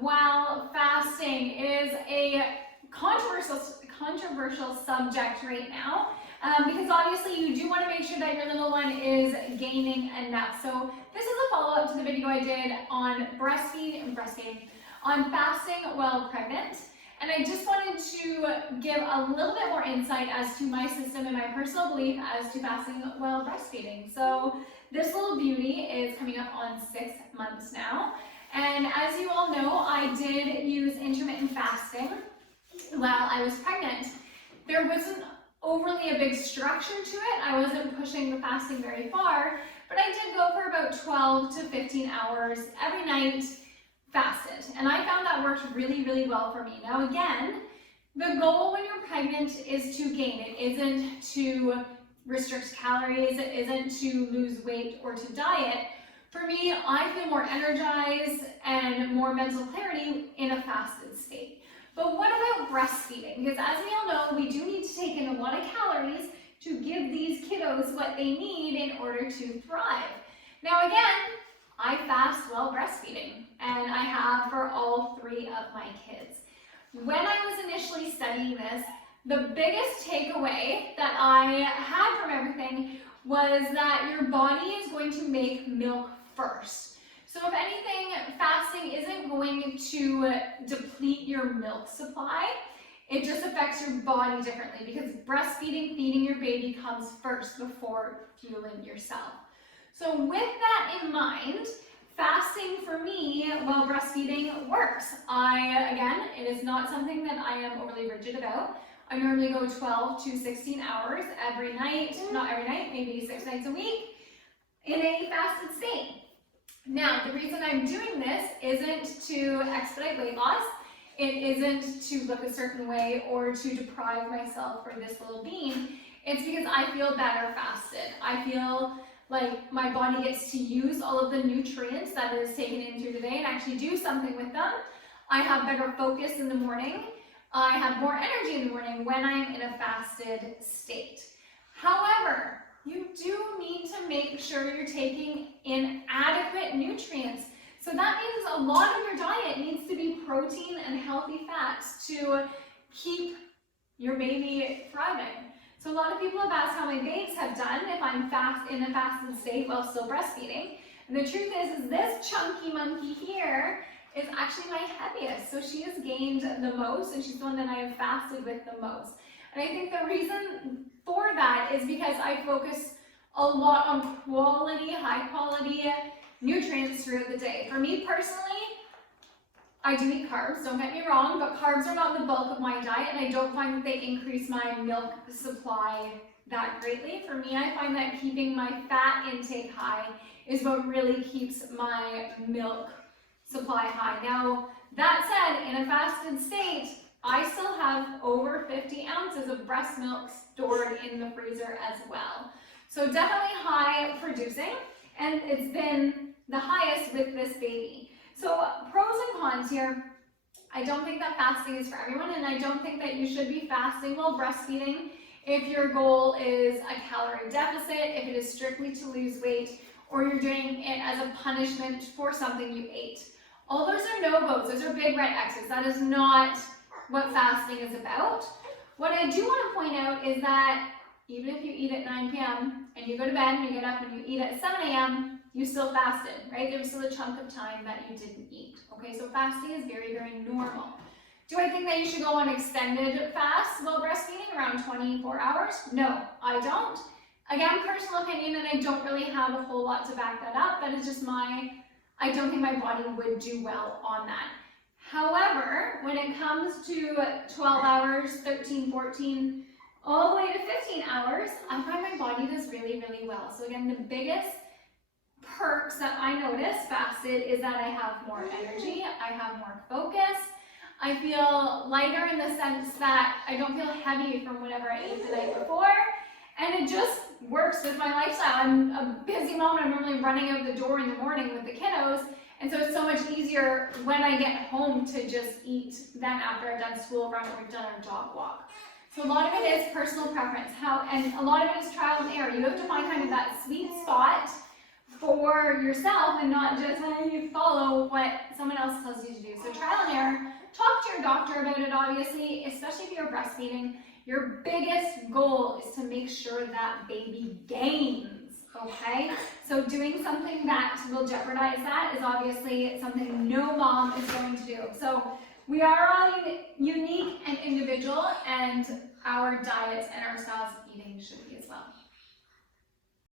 while fasting is a controversial subject right now, because obviously you do want to make sure that your little one is gaining enough. So this is a follow-up to the video I did on on fasting while pregnant. And I just wanted to give a little bit more insight as to my system and my personal belief as to fasting while breastfeeding. So this little beauty is coming up on 6 months now. And as you all know, I did use intermittent fasting while I was pregnant. There wasn't overly a big structure to it. I wasn't pushing the fasting very far, but I did go for about 12 to 15 hours every night fasted. And I found that worked really, really well for me. Now again, the goal when you're pregnant is to gain. It isn't to restrict calories. It isn't to lose weight or to diet. For me, I feel more energized and more mental clarity in a fasted state. But what about breastfeeding? Because as we all know, we do need to take in a lot of calories to give these kiddos what they need in order to thrive. Now again, I fast while breastfeeding, and I have for all 3 of my kids. When I was initially studying this, the biggest takeaway that I had from everything was that your body is going to make milk first. So if anything, fasting isn't going to deplete your milk supply. It just affects your body differently because breastfeeding, feeding your baby comes first before fueling yourself. So with that in mind, fasting for me while breastfeeding works. Again, it is not something that I am overly rigid about. I normally go 12 to 16 hours every night, not every night, maybe 6 nights a week in a fasted state. Now, the reason I'm doing this isn't to expedite weight loss. It isn't to look a certain way or to deprive myself for this little bean. It's because I feel better fasted. I feel like my body gets to use all of the nutrients that it is taken in through the day and actually do something with them. I have better focus in the morning. I have more energy in the morning when I'm in a fasted state. However, you do need to make sure you're taking in adequate nutrients. So that means a lot of your diet needs to be protein and healthy fats to keep your baby thriving. So a lot of people have asked how my babes have done if I'm in a fasted state while still breastfeeding. And the truth is this chunky monkey here is actually my heaviest. So she has gained the most, and she's the one that I have fasted with the most. And I think the reason for that is because I focus a lot on quality, high quality nutrients throughout the day. For me personally, I do eat carbs, don't get me wrong, but carbs are not the bulk of my diet, and I don't find that they increase my milk supply that greatly. For me, I find that keeping my fat intake high is what really keeps my milk supply high. Now, that said, in a fasted state, I still have over 50 ounces of breast milk stored in the freezer as well. So definitely high producing, and it's been the highest with this baby. So pros and cons here. I don't think that fasting is for everyone, and I don't think that you should be fasting while breastfeeding if your goal is a calorie deficit, if it is strictly to lose weight, or you're doing it as a punishment for something you ate. All those are no-goes. Those are big red X's. That is not what fasting is about. What I do want to point out is that even if you eat at 9 p.m. and you go to bed and you get up and you eat at 7 a.m., you still fasted, right? There was still a chunk of time that you didn't eat. Okay, so fasting is very, very normal. Do I think that you should go on extended fast while breastfeeding around 24 hours? No, I don't. Again, personal opinion, and I don't really have a whole lot to back that up. That is just I don't think my body would do well on that. However, when it comes to 12 hours, 13, 14, all the way to 15 hours, I find my body does really, really well. So again, the biggest perks that I notice fasted is that I have more energy, I have more focus, I feel lighter in the sense that I don't feel heavy from whatever I ate the night before, and it just works with my lifestyle. I'm a busy mom, I'm normally running out the door in the morning with the kiddos, and so it's so much easier when I get home to just eat than after I've done school run or we've done our dog walk. So a lot of it is personal preference, and a lot of it is trial and error. You have to find kind of that sweet spot for yourself and not just follow what someone else tells you to do. So trial and error. Talk to your doctor about it, obviously, especially if you're breastfeeding. Your biggest goal is to make sure that baby gains, okay? So doing something that will jeopardize that is obviously something no mom is going to do. So we are all unique and individual, and our diets and our styles of eating should be as well.